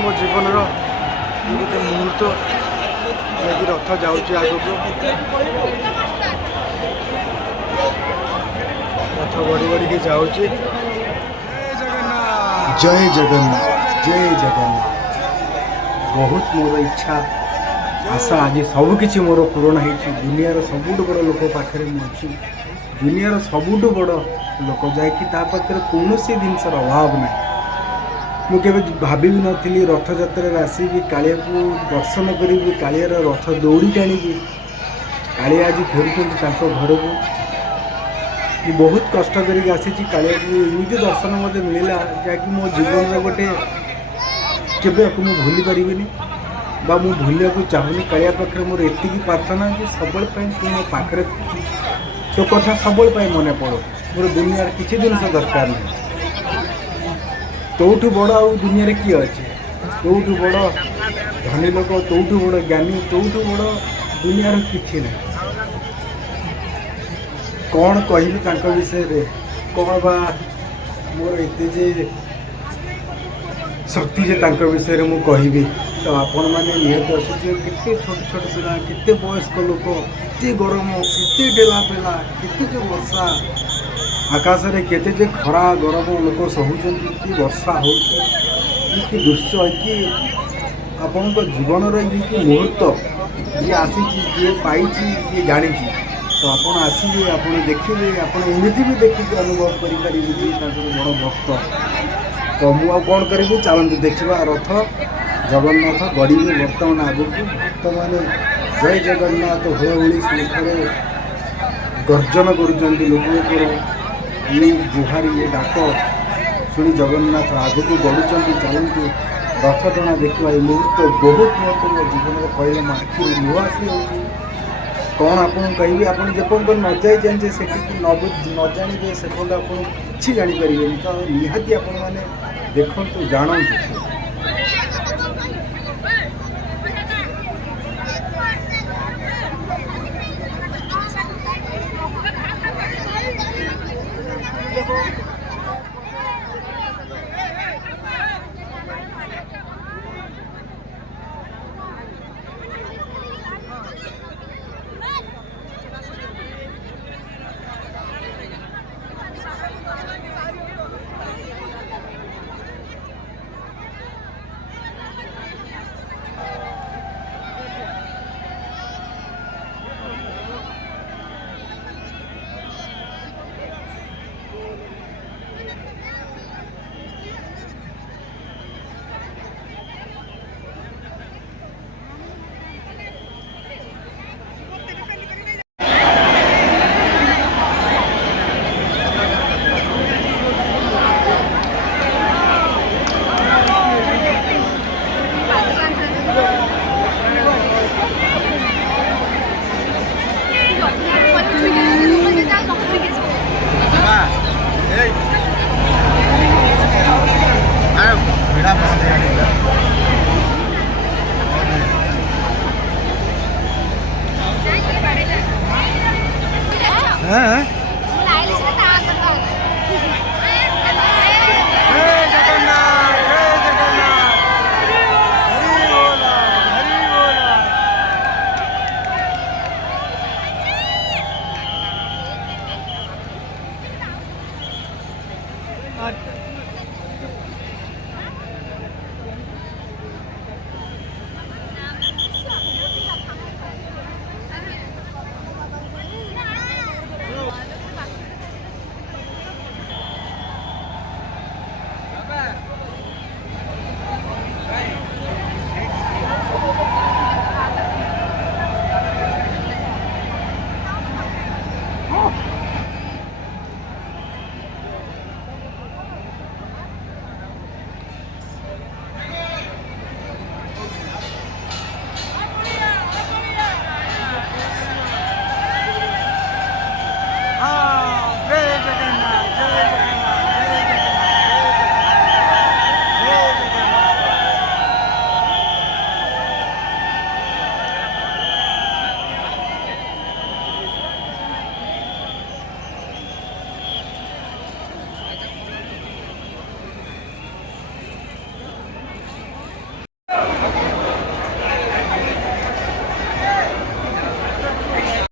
मो जीवन गोटे मुहूर्त यदि रथ जाऊँगी आगक रथ बढ़ी बढ़ी जाऊँगी। जय जगन्नाथ जय जगन्नाथ। बहुत मोर इच्छा आशा आज सबकि मोर पूरण हो। दुनियार सबुठ बड़ लोक पाखे मुझे दुनियार सबुठ बड़ लोक जाकर कौन जिनसर अभाव ना। मुझे भावी नी रथ जात्रा आसबि कालिया को दर्शन करी कालियार रथ दौड़ी टाणी कालिया आज फेरुंट घर को बहुत कष्ट करके आसी कालिया को एमती दर्शन मत मिलला जहाँकि मो जीवन गोटे केवे मुझे भूली पारि बा मु भूलिया को चाहूनी। कालिया पाखे मोर एति प्रार्थना कि सब मो पाखे तो कथा सब मन पड़ो। मोर दुनिया किसी जिन दरकार नहीं। तोठू बड़ आ दुनिया किए अच्छे तोठू बड़ धनी लोक तोठू बड़ ज्ञानी तोठू बड़ दुनिया किसी ना। कौन कहि विषय कौन बा मोर एत शक्ति जे विषय में कहि तो आपण मैंने निहत आसुचे केते छोट छोट पिला केते वयस्क लोक केते गरम केते डेला पेला केते जो वर्षा आकाश में केते जे खरा गरम लोक सहूचंती कि वर्षा हो दृश्य कि आपण जीवन ये मुहूर्त ये आसी ये पाई ये जानी तो आपण आसबे आप देखिए आप एमती भी देखिए अनुभव करें बड़ भक्त। तो मुझे कौन करी चलते देखा रथ जगन्नाथ गड़ी बर्तमान आगक भक्त मैंने जय जगन्नाथ हुए मुखरे गर्जन कर लोकर ये गुहारी ये डाक शुणी जगन्नाथ आगक गढ़ुं चलती रथ टଣା देखा ये मुहूर्त बहुत मो जीवन कहले मो आखिर लुह आसी कौन आपको कहि आप जेपर्यंत न जाइए से न जाने से आप किसी जापर तो निहाती आपण मैंने देखु जानतु।